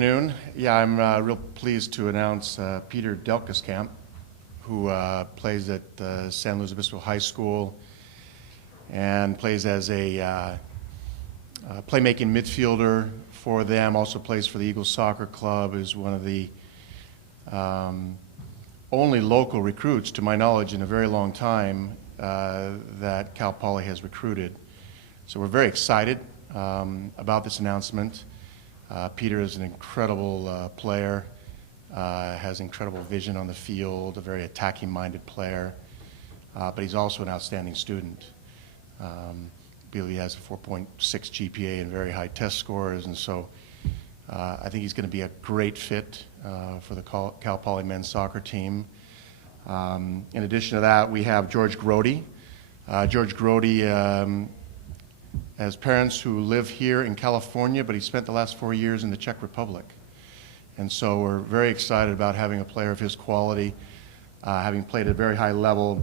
Noon. Yeah, I'm real pleased to announce Peter Delkeskamp, who plays at San Luis Obispo High School and plays as a playmaking midfielder for them, also plays for the Eagles Soccer Club, is one of the only local recruits, to my knowledge, in a very long time that Cal Poly has recruited. So we're very excited about this announcement. Peter is an incredible player, has incredible vision on the field, a very attacking-minded player, but he's also an outstanding student. I believe he has a 4.6 GPA and very high test scores, and so I think he's going to be a great fit for the Cal Poly men's soccer team. In addition to that, we have George Grody. George Grody has parents who live here in California, but he spent the last 4 years in the Czech Republic. And so we're very excited about having a player of his quality, having played at a very high level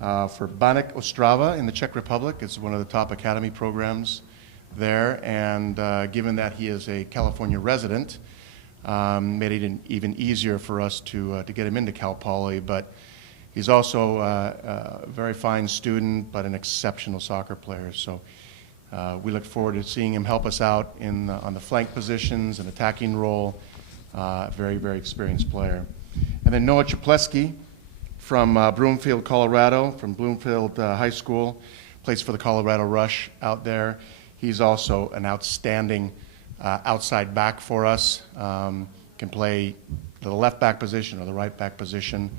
for Baník Ostrava in the Czech Republic. It's one of the top academy programs there, and given that he is a California resident, made it even easier for us to get him into Cal Poly. But he's also a very fine student, but an exceptional soccer player. So we look forward to seeing him help us out on the flank positions and attacking role. Very, very experienced player. And then Noah Czapleski from Broomfield, Colorado, from Bloomfield High School, plays for the Colorado Rush out there. He's also an outstanding outside back for us. Can play the left back position or the right back position.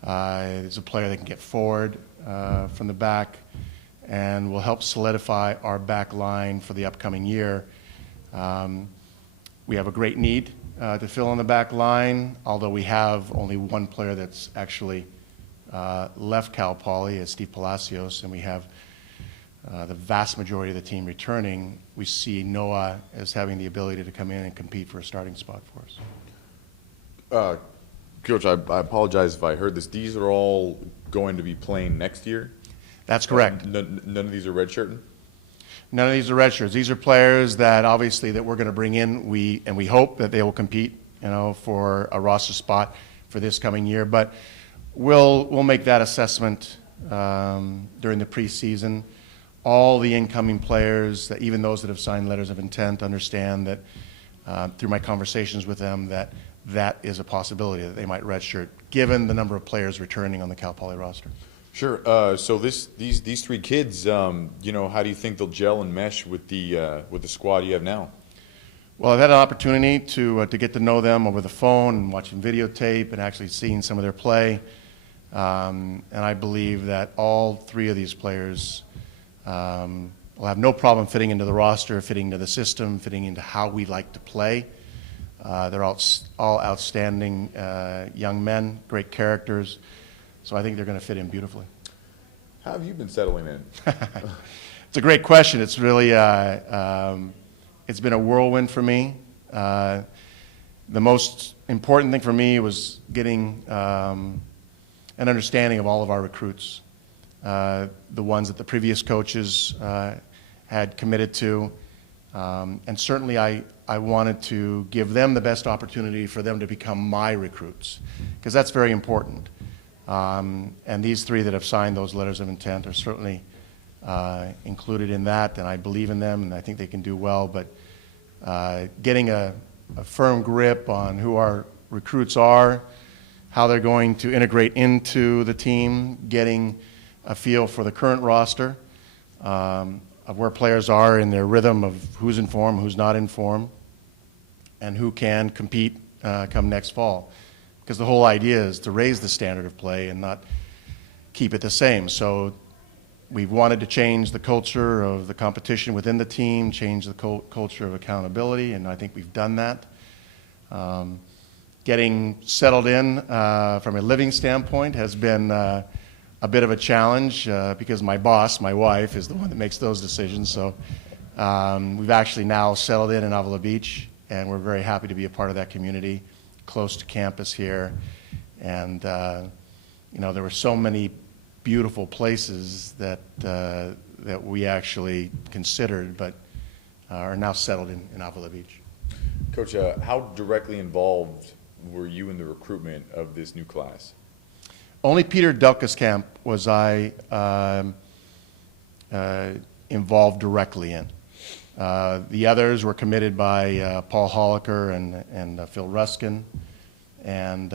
He's a player that can get forward from the back and will help solidify our back line for the upcoming year. We have a great need to fill in the back line, although we have only one player that's actually left Cal Poly, is Steve Palacios, and we have the vast majority of the team returning. We see Noah as having the ability to come in and compete for a starting spot for us. Coach, I apologize if I heard this. These are all going to be playing next year? That's correct. None of these are redshirting? None of these are redshirts. These are players that obviously that we're going to bring in. We hope that they will compete, for a roster spot for this coming year. But we'll make that assessment during the preseason. All the incoming players, even those that have signed letters of intent, understand that through my conversations with them that is a possibility that they might redshirt, given the number of players returning on the Cal Poly roster. Sure. So these three kids, how do you think they'll gel and mesh with the squad you have now? Well, I've had an opportunity to get to know them over the phone and watching videotape and actually seeing some of their play, and I believe that all three of these players will have no problem fitting into the roster, fitting into the system, fitting into how we like to play. They're all outstanding young men, great characters. So I think they're going to fit in beautifully. How have you been settling in? It's a great question. It's really, it's been a whirlwind for me. The most important thing for me was getting an understanding of all of our recruits, the ones that the previous coaches had committed to. And certainly I wanted to give them the best opportunity for them to become my recruits, because that's very important. And these three that have signed those letters of intent are certainly included in that, and I believe in them, and I think they can do well. But getting a firm grip on who our recruits are, how they're going to integrate into the team, getting a feel for the current roster, of where players are in their rhythm of who's in form, who's not in form, and who can compete come next fall. Because the whole idea is to raise the standard of play and not keep it the same. So we've wanted to change the culture of the competition within the team, change the culture of accountability, and I think we've done that. Getting settled in from a living standpoint has been a bit of a challenge because my boss, my wife, is the one that makes those decisions. So we've actually now settled in Avila Beach, and we're very happy to be a part of that community, close to campus here. And there were so many beautiful places that we actually considered, but are now settled in Avila Beach. Coach, how directly involved were you in the recruitment of this new class? Only Peter Delkeskamp was I involved directly in. The others were committed by Paul Holliker and Phil Ruskin. And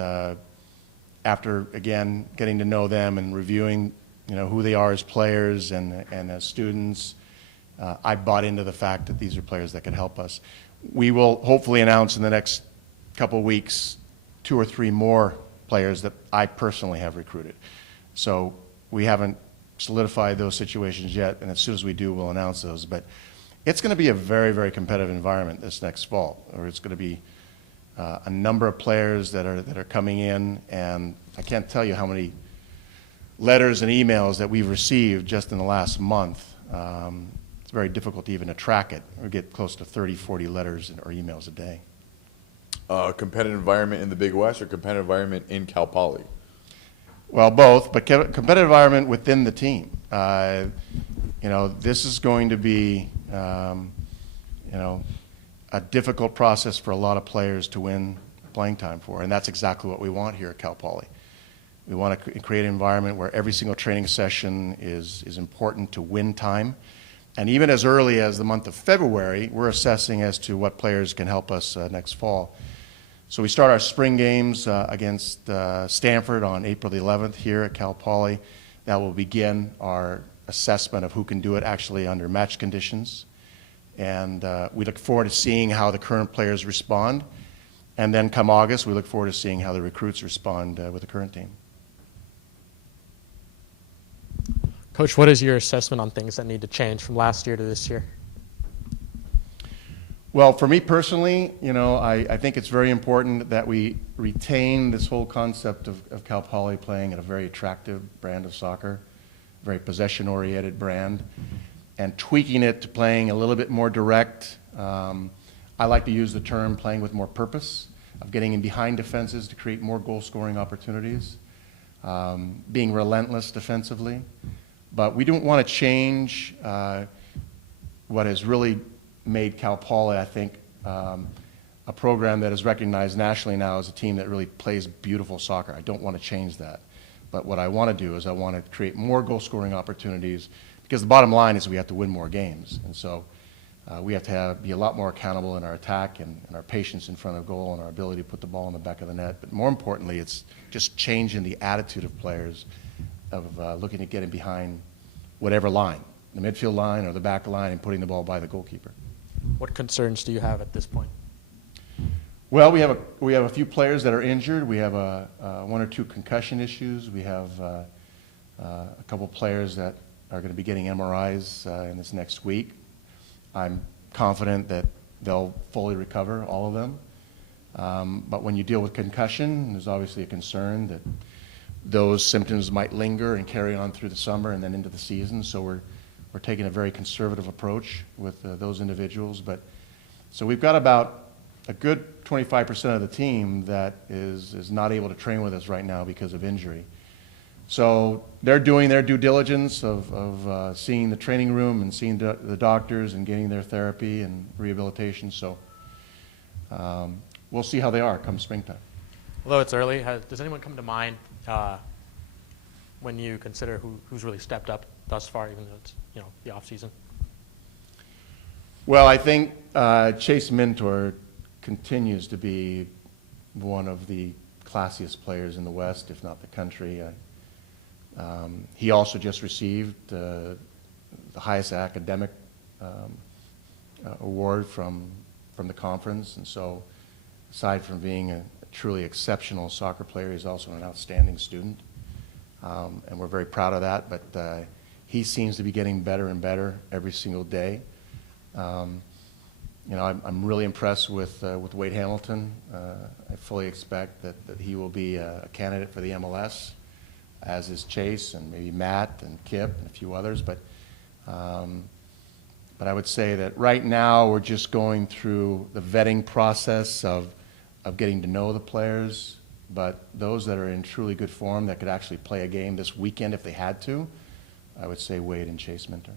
after, again, getting to know them and reviewing, who they are as players and as students, I bought into the fact that these are players that could help us. We will hopefully announce in the next couple of weeks 2 or 3 more players that I personally have recruited. So we haven't solidified those situations yet, and as soon as we do, we'll announce those. But it's going to be a very, very competitive environment this next fall, or it's going to be a number of players that are coming in, and I can't tell you how many letters and emails that we've received just in the last month. It's very difficult even to track it. We get close to 30, 40 letters or emails a day. Competitive environment in the Big West or competitive environment in Cal Poly? Well, both, but competitive environment within the team. This is going to be, a difficult process for a lot of players to win playing time for, and that's exactly what we want here at Cal Poly. We want to create an environment where every single training session is important to win time. And even as early as the month of February, we're assessing as to what players can help us next fall. So we start our spring games against Stanford on April the 11th here at Cal Poly. That will begin our assessment of who can do it actually under match conditions. And we look forward to seeing how the current players respond. And then come August, we look forward to seeing how the recruits respond with the current team. Coach, what is your assessment on things that need to change from last year to this year? Well, for me personally, I think it's very important that we retain this whole concept of Cal Poly playing at a very attractive brand of soccer, very possession-oriented brand, and tweaking it to playing a little bit more direct. I like to use the term playing with more purpose, of getting in behind defenses to create more goal-scoring opportunities, being relentless defensively. But we don't want to change what has really made Cal Poly, I think, a program that is recognized nationally now as a team that really plays beautiful soccer. I don't want to change that. But what I want to do is I want to create more goal-scoring opportunities, because the bottom line is we have to win more games. And so we have to be a lot more accountable in our attack and our patience in front of goal and our ability to put the ball in the back of the net. But more importantly, it's just changing the attitude of players of looking at getting behind whatever line, the midfield line or the back line, and putting the ball by the goalkeeper. What concerns do you have at this point? Well, we have a few players that are injured. We have 1 or 2 concussion issues. We have a couple players that are going to be getting MRIs in this next week. I'm confident that they'll fully recover, all of them. But when you deal with concussion, there's obviously a concern that those symptoms might linger and carry on through the summer and then into the season. So we're taking a very conservative approach with those individuals. So we've got about a good 25% of the team that is not able to train with us right now because of injury. So they're doing their due diligence of seeing the training room and seeing the doctors and getting their therapy and rehabilitation. So we'll see how they are come springtime. Although it's early, does anyone come to mind when you consider who's really stepped up thus far, even though it's the off season? Well, I think Chase Mintor continues to be one of the classiest players in the West, if not the country. He also just received the highest academic award from the conference, and so aside from being a truly exceptional soccer player, he's also an outstanding student, and we're very proud of that. But he seems to be getting better and better every single day. I'm really impressed with Wade Hamilton. I fully expect that he will be a candidate for the MLS, as is Chase and maybe Matt and Kip and a few others. But I would say that right now we're just going through the vetting process of getting to know the players. But those that are in truly good form that could actually play a game this weekend if they had to, I would say Wade and Chase Minter.